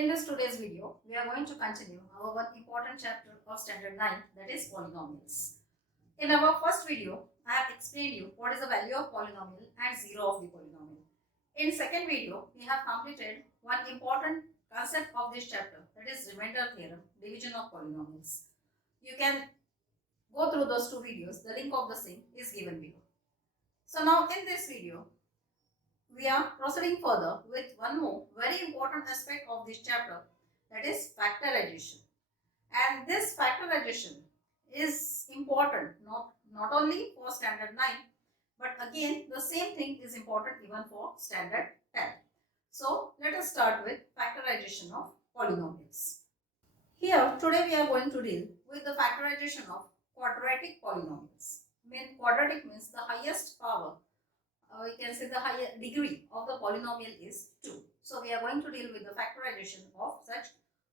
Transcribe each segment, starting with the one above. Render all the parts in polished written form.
In this today's video, we are going to continue our one important chapter of Standard 9, that is polynomials. In our first video, I have explained you what is the value of polynomial and zero of the polynomial. In second video, we have completed one important concept of this chapter, that is remainder theorem, division of polynomials. You can go through those two videos. The link of the same is given below. So now in this video, we are proceeding further with one more very important aspect of this chapter, that is factorization. And this factorization is important not only for standard 9, but again the same thing is important even for standard 10. So let us start with factorization of polynomials. Here today we are going to deal with the factorization of quadratic polynomials. Quadratic means the highest power. We can say the higher degree of the polynomial is 2. So we are going to deal with the factorization of such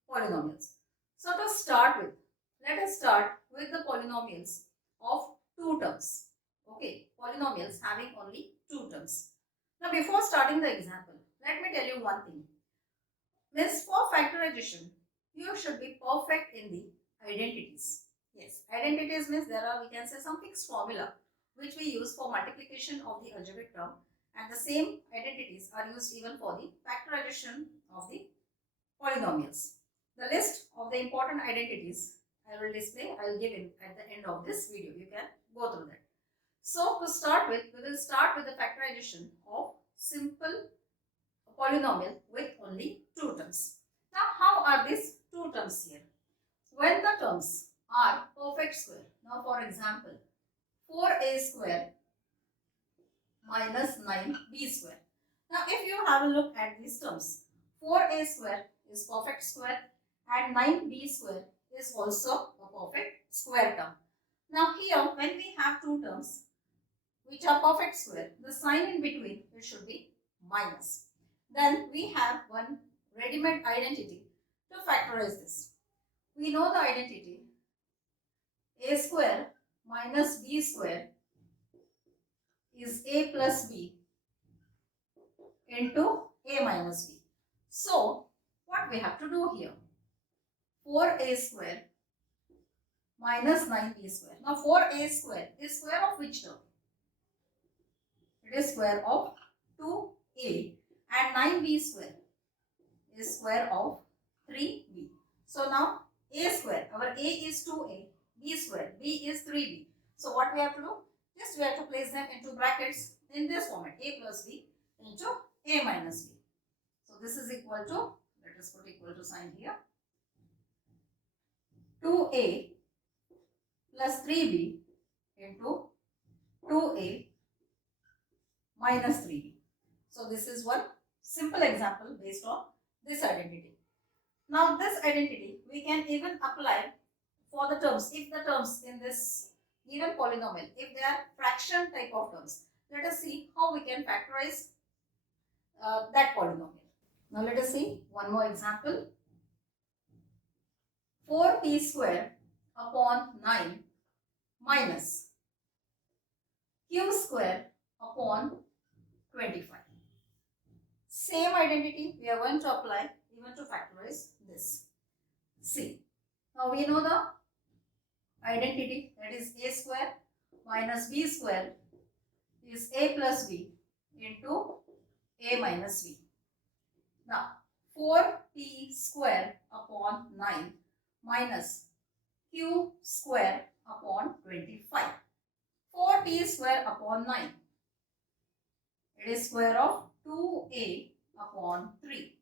polynomials. So to start with, let us start with the polynomials of 2 terms. Okay, polynomials having only 2 terms. Now before starting the example, let me tell you one thing. Means for factorization, you should be perfect in the identities. Yes, identities means there are, we can say, some fixed formula which we use for multiplication of the algebraic term, and the same identities are used even for the factorization of the polynomials. The list of the important identities I will display, I will give in at the end of this video. You can go through that. So to start with, we will start with the factorization of simple polynomial with only 2 terms. Now how are these 2 terms here? When the terms are perfect square. Now for example, 4a square minus 9b square. Now if you have a look at these terms, 4a square is perfect square and 9b square is also a perfect square term. Now here when we have 2 terms which are perfect square, the sign in between it should be minus. Then we have one ready-made identity to factorize this. We know the identity a square minus b square is a plus b into a minus b. So what we have to do here, 4a square minus 9b square. Now 4a square is square of which term? It is square of 2a, and 9b square is square of 3b. So now a square, our a is 2a, b square, b is 3b. So what we have to do? Just we have to place them into brackets in this format, a plus b into a minus b. So this is equal to, let us put equal to sign here, 2a plus 3b into 2a minus 3b. So this is one simple example based on this identity. Now this identity we can even apply for the terms. If the terms in this given polynomial, if they are fraction type of terms, let us see how we can factorize that polynomial. Now let us see one more example. 4p square upon 9 minus q square upon 25. Same identity we are going to apply even to factorize this. See, now we know the identity, that is a square minus b square is a plus b into a minus b. Now 4p square upon 9 minus q square upon 25. 4p square upon 9, it is square of 2a upon 3,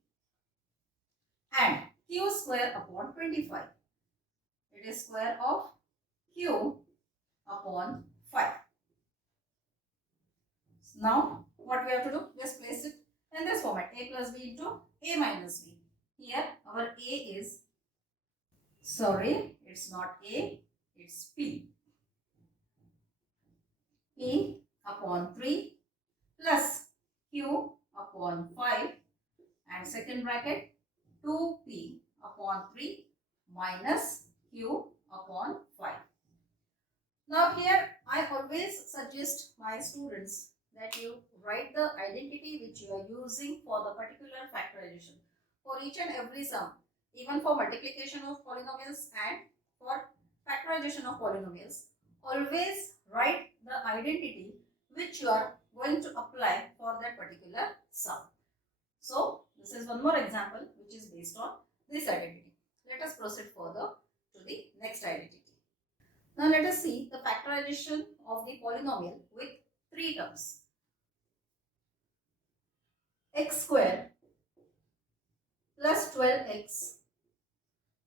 and q square upon 25, it is square of q upon 5. Now what we have to do? Just place it in this format, a plus b into a minus b. Here our a is, sorry, it's not a, it's p. P upon 3 plus q upon 5, and second bracket 2p upon 3 minus q upon 5. Now here I always suggest my students that you write the identity which you are using for the particular factorization. for each and every sum, even for multiplication of polynomials and for factorization of polynomials, always write the identity which you are going to apply for that particular sum. So this is one more example which is based on this identity. Let us proceed further to the next identity. Now let us see the factorization of the polynomial with three terms. X square plus 12x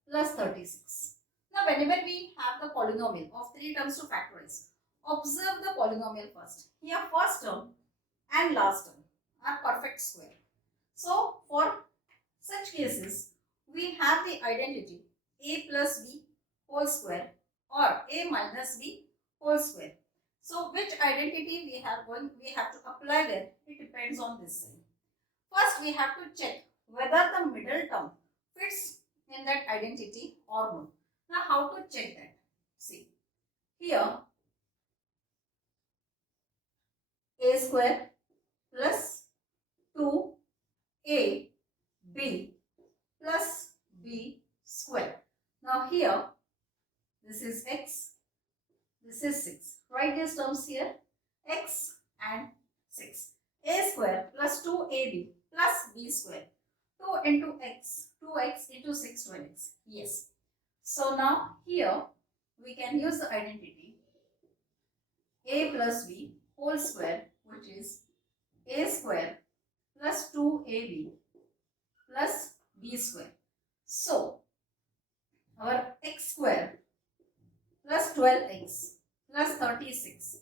plus 36. Now whenever we have the polynomial of three terms to factorize, observe the polynomial first. Here first term and last term are perfect square. So for such cases, we have the identity a plus b whole square or a minus b whole square. So which identity we have to apply there, it depends on this side. First we have to check whether the middle term fits in that identity or no. Now how to check that? See, here a square plus 2ab plus b square. Now here this is x, this is 6. Write these terms here, x and 6. A square plus 2ab plus b square. 2 into x, 2x into 6, 12x. Yes. So now here we can use the identity a plus b whole square, which is a square plus 2ab plus b square. So our x square plus 12x plus 36,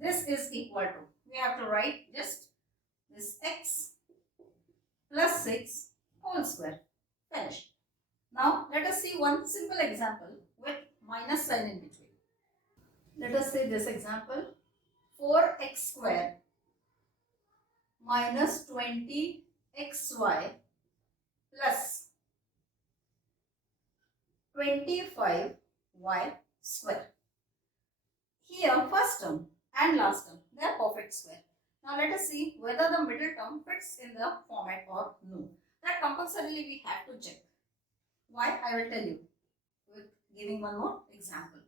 this is equal to, we have to write just this x plus 6 whole square. Finished. Now let us see one simple example with minus sign in between. Let us say this example, 4x square minus 20xy plus 25y square. Here first term and last term, they are perfect square. Now let us see whether the middle term fits in the format or no. That compulsorily we have to check. Why? I will tell you with giving one more example.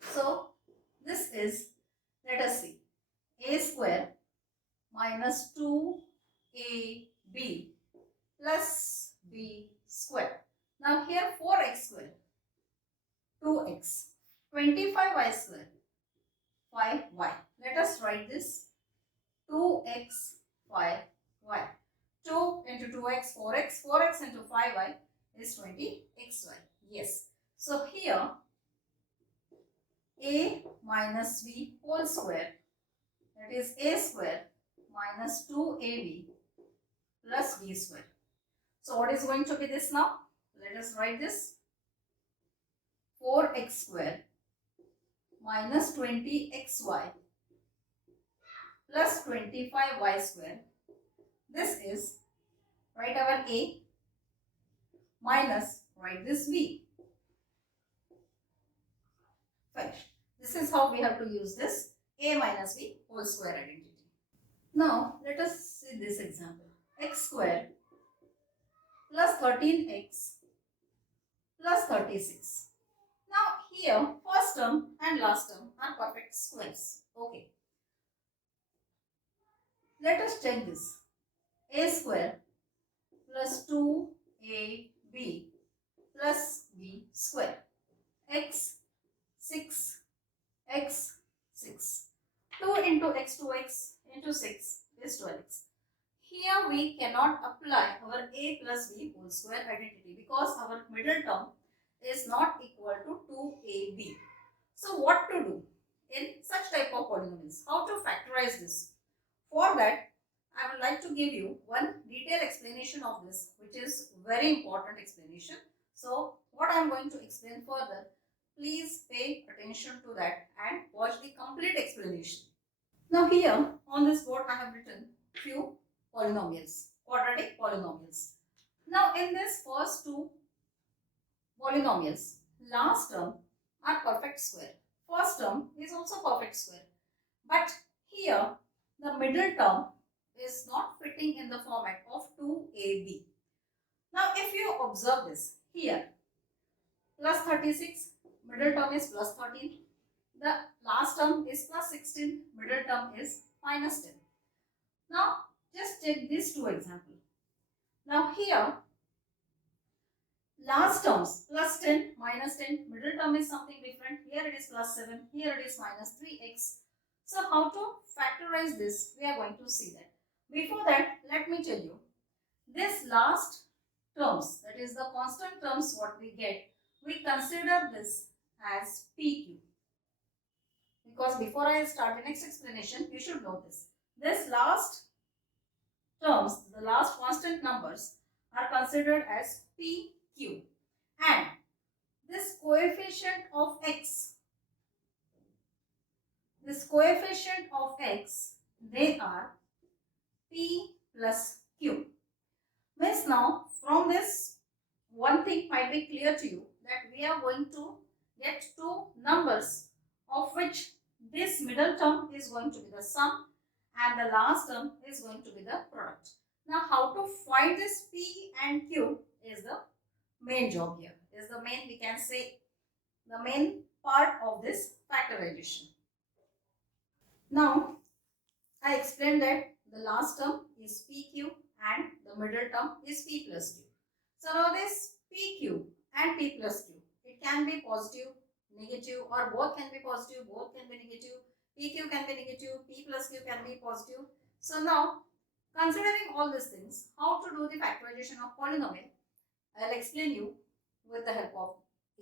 So this is, let us see, a square minus 2ab plus b square. Now here 4x square, 2x, 25y square, 5y. Let us write this 2x, 5y. 2 into 2x, 4x, 4x into 5y is 20xy. Yes. So here a minus b whole square, that is a square minus 2ab plus b square. So what is going to be this now? Let us write this 4x square minus 20xy plus 25y square. This is, write our a minus, write this b. Finish. This is how we have to use this a minus b whole square identity. Now let us see this example, x square plus 13x plus 36. Now here first term and last term are perfect squares. Okay. Let us check this. A square plus 2ab plus b square. X 6, x 6. 2 into x, 2x into 6 is 12x. Here we cannot apply our a plus b whole square identity because our middle term is not equal to 2ab. So what to do in such type of polynomials? How to factorize this? For that, I would like to give you one detailed explanation of this, which is very important explanation. So what I am going to explain further, please pay attention to that and watch the complete explanation. Now here on this board I have written few polynomials, quadratic polynomials. Now in this first two polynomials, last term are perfect square. First term is also perfect square. But here the middle term is not fitting in the format of 2ab. Now if you observe this here, plus 36, middle term is plus 13. The last term is plus 16, middle term is minus 10. Now just take these two examples. Now here last terms plus 10 minus 10, middle term is something different. Here it is plus 7, here it is minus 3x. So how to factorize this, we are going to see that. Before that, let me tell you, this last terms, that is the constant terms what we get, we consider this as PQ. Because before I start the next explanation, you should know this. This last terms, the last constant numbers are considered as PQ. And this coefficient of x, they are P plus Q. Means now from this, one thing might be clear to you, that we are going to get two numbers of which this middle term is going to be the sum and the last term is going to be the product. Now how to find this P and Q is the main job here, is the main, we can say, the main part of this factorization. Now I explained that the last term is PQ and the middle term is P plus Q. So now this PQ and P plus Q, it can be positive, negative, or both can be positive, both can be negative. PQ can be negative, P plus Q can be positive. So now, considering all these things, how to do the factorization of polynomial, I'll explain you with the help of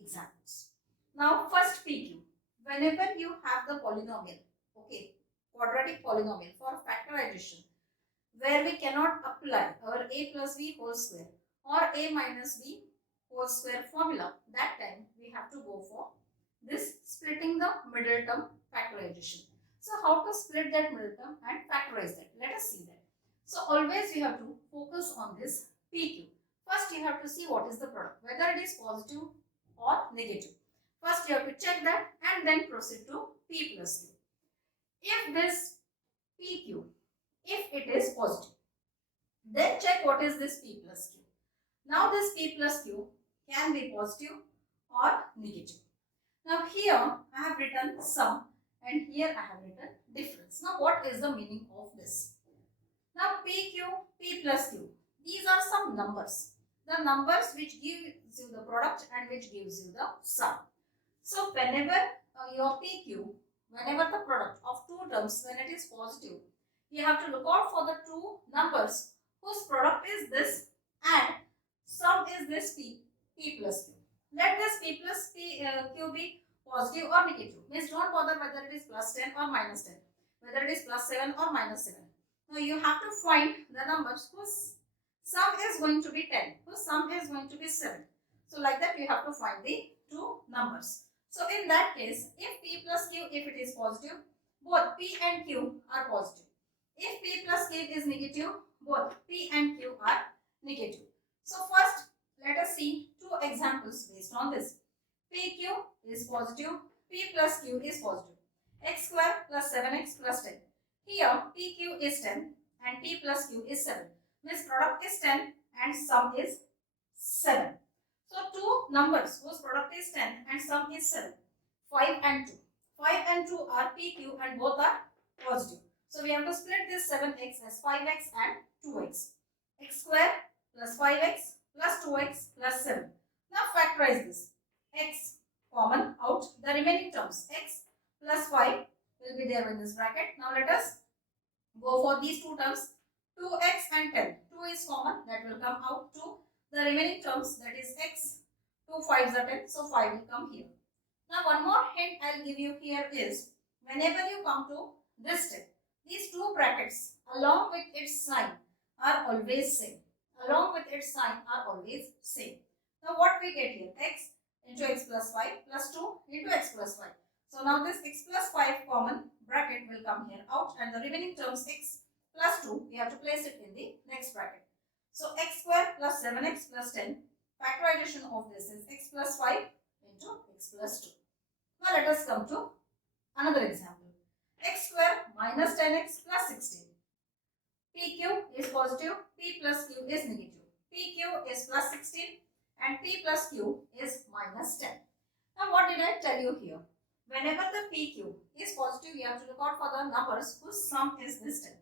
examples. Now first PQ, whenever you have the polynomial, okay, quadratic polynomial for factorization, where we cannot apply our a plus b whole square or a minus b whole square formula, that time we have to go for this splitting the middle term factorization. So how to split that middle term and factorize that? Let us see that. So always you have to focus on this PQ. First you have to see what is the product, whether it is positive or negative. First you have to check that and then proceed to P plus Q. If this PQ, if it is positive, then check what is this P plus Q. Now this P plus Q can be positive or negative. Now here I have written sum and here I have written difference. Now what is the meaning of this? Now PQ, P plus Q, these are some numbers. The numbers which gives you the product and which gives you the sum. So whenever your PQ, whenever the product of two terms, when it is positive, you have to look out for the two numbers whose product is this and sum is this P plus Q. Let this P plus Q be positive or negative. Means don't bother whether it is plus 10 or minus 10, whether it is plus 7 or minus 7. Now you have to find the numbers whose sum is going to be 10, whose sum is going to be 7. So like that you have to find the two numbers. So in that case, if P plus Q, if it is positive, both P and Q are positive. If P plus Q is negative, both P and Q are negative. So first, let us see two examples based on this. PQ is positive, P plus Q is positive. X square plus 7x plus 10. Here, PQ is 10 and P plus Q is 7. Means product is 10 and sum is 7. So two numbers whose product is 10 and sum is 7. 5 and 2. 5 and 2 are PQ and both are positive. So we have to split this 7x as 5x and 2x. X square plus 5x plus 2x plus 7. Now factorize this. X common out, the remaining terms x plus 5 will be there in this bracket. Now let us go for these two terms, 2x and 10. 2 is common, that will come out. 2, the remaining terms, that is x, 2 5s are 10, so 5 will come here. Now one more hint I will give you here is, whenever you come to this step, these two brackets along with its sign are always same. Along with its sign are always same. Now what we get here, x into x plus 5 plus 2 into x plus 5. So now this x plus 5 common bracket will come here out and the remaining terms x plus 2, we have to place it in the next bracket. So x square plus 7x plus 10, factorization of this is x plus 5 into x plus 2. Now let us come to another example. X square minus 10x plus 16. PQ is positive, P plus Q is negative. PQ is plus 16 and P plus Q is minus 10. Now what did I tell you here? Whenever the PQ is positive, you have to look out for the numbers whose sum is this 10.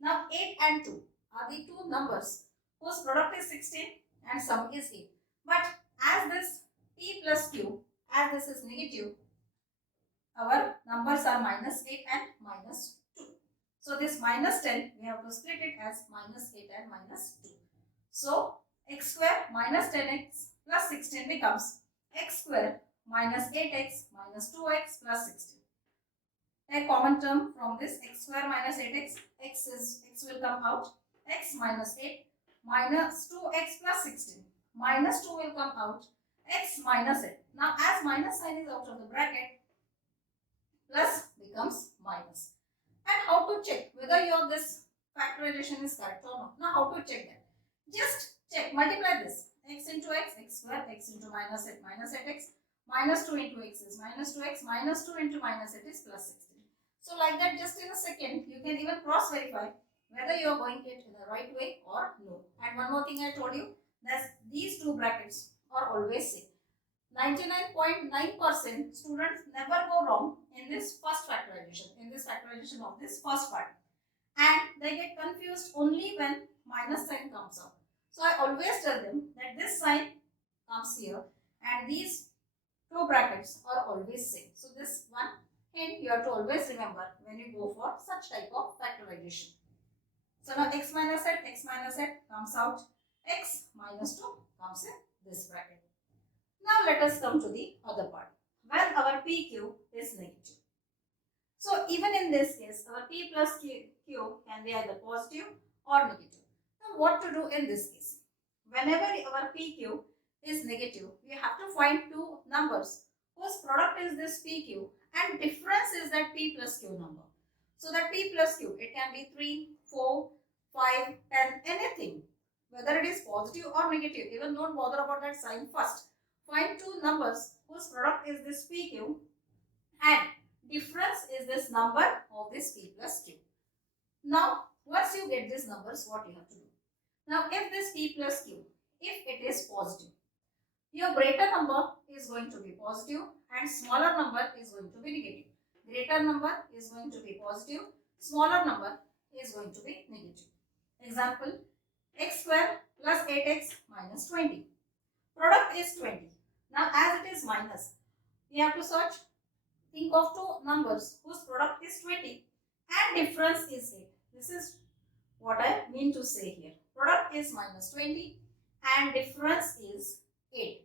Now 8 and 2 are the two numbers whose product is 16 and sum is 8. But as this P plus Q, as this is negative, our numbers are minus 8 and minus 2. So this minus 10, we have to split it as minus 8 and minus 2. So x square minus 10x plus 16 becomes x square minus 8x minus 2x plus 16. A common term from this x square minus 8x, x will come out, x minus 8 minus 2x plus 16, minus 2 will come out, x minus 8. Now as minus sign is out of the bracket, plus becomes minus. And how to check whether your this factorization is correct or not? Now how to check that? Just check, multiply this, x into x, x square, x into minus 8 minus 8x, minus 2 into x is minus 2x, minus 2 into minus 8 is plus 16. So like that, just in a second, you can even cross verify whether you are going it in the right way or no. And one more thing I told you, that these two brackets are always same. 99.9% students never go wrong in this first factorization, of this first part. And they get confused only when minus sign comes out. So I always tell them that this sign comes here and these two brackets are always same. So this one hint you have to always remember when you go for such type of factorization. So now x minus z comes out, x minus 2 comes in this bracket. Now let us come to the other part, when our PQ is negative. So even in this case, our P plus Q can be either positive or negative. Now what to do in this case? Whenever our PQ is negative, we have to find two numbers whose product is this PQ and difference is that P plus Q number. So that P plus Q, it can be 3, 4, 5, 10, anything. Whether it is positive or negative, even don't bother about that sign first. Find two numbers whose product is this PQ and difference is this number of this P plus Q. Now, once you get these numbers, what you have to do? Now, if this P plus Q, if it is positive, your greater number is going to be positive and smaller number is going to be negative. Greater number is going to be positive, smaller number is going to be negative. Example, x square plus 8x minus 20. Product is 20. Now as it is minus, we have to search, think of two numbers whose product is 20 and difference is 8. This is what I mean to say here. Product is minus 20 and difference is 8.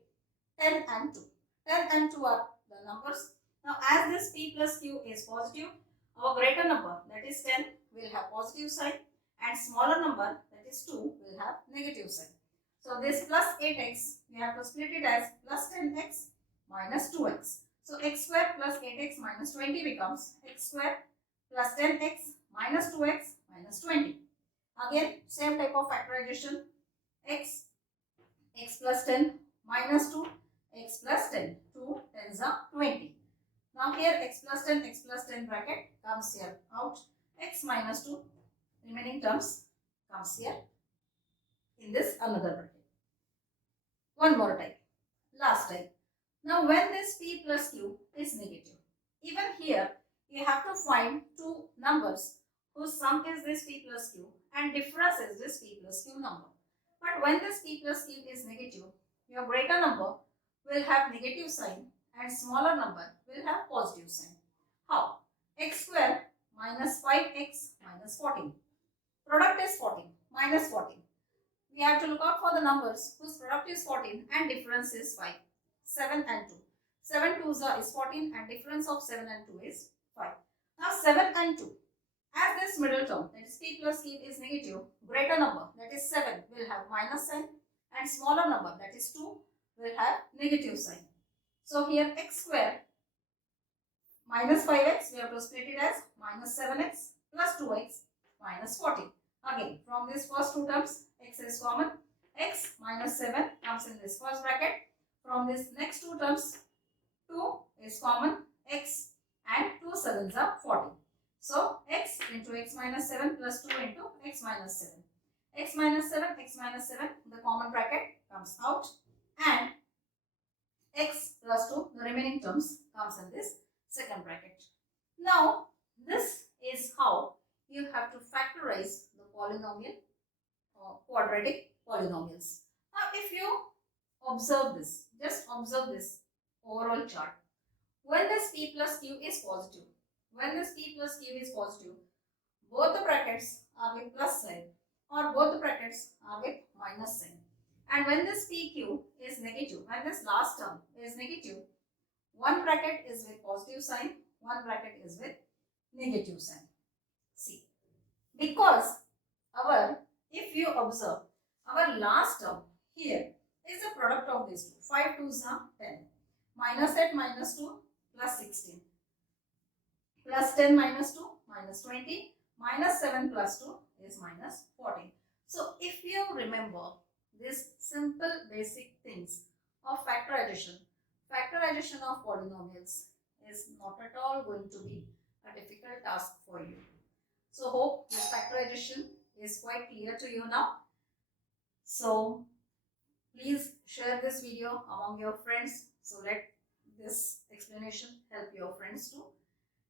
10 and 2. 10 and 2 are the numbers. Now as this P plus Q is positive, our greater number, that is 10, will have positive sign and smaller number, that is 2, will have negative sign. So this plus 8x, we have to split it as plus 10x minus 2x. So x square plus 8x minus 20 becomes x square plus 10x minus 2x minus 20. Again, same type of factorization. x plus 10 minus 2, x plus 10. 2 10s are 20. Now here x plus 10 bracket comes here out. X minus 2 remaining terms comes here in this another bracket. One more time, last time. Now when this P plus Q is negative, even here you have to find two numbers whose sum is this P plus Q and difference is this P plus Q number. But when this P plus Q is negative, your greater number will have negative sign and smaller number will have positive sign. How? X square minus 5x minus 14. Product is 14 minus 14. We have to look out for the numbers whose product is 14 and difference is 5. 7 and 2. 7 2s is 14 and difference of 7 and 2 is 5. Now 7 and 2. As this middle term, that is P plus Q is negative, greater number, that is 7, will have minus sign and smaller number, that is 2, will have negative sign. So here x square minus 5x, we have to split it as minus 7x plus 2x minus 14. Again, from these first two terms, x is common. X minus 7 comes in this first bracket. From this next two terms, 2 is common. X and 2 7s are 14. So, x into x minus 7 plus 2 into x minus 7. x minus 7, the common bracket comes out, and x plus 2, the remaining terms comes in this second bracket. Now, this is how you have to factorize the polynomial or quadratic polynomials. Now, if you observe this, just observe this overall chart. When this p plus q is positive, both the brackets are with plus sign or both the brackets are with minus sign. And when this pq is negative, when this last term is negative, one bracket is with positive sign, one bracket is with negative sign. See, because if you observe, our last term here is the product of these two. 5 2s are 10. Minus 8 minus 2 plus 16. Plus 10 minus 2 minus 20. Minus 7 plus 2 is minus 14. So if you remember these simple basic things of factorization of polynomials is not at all going to be a difficult task for you. So hope this factorization is quite clear to you now. So please share this video among your friends. So let this explanation help your friends too.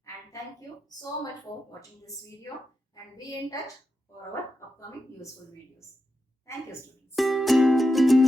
And thank you so much for watching this video, and be in touch for our upcoming useful videos. Thank you, students.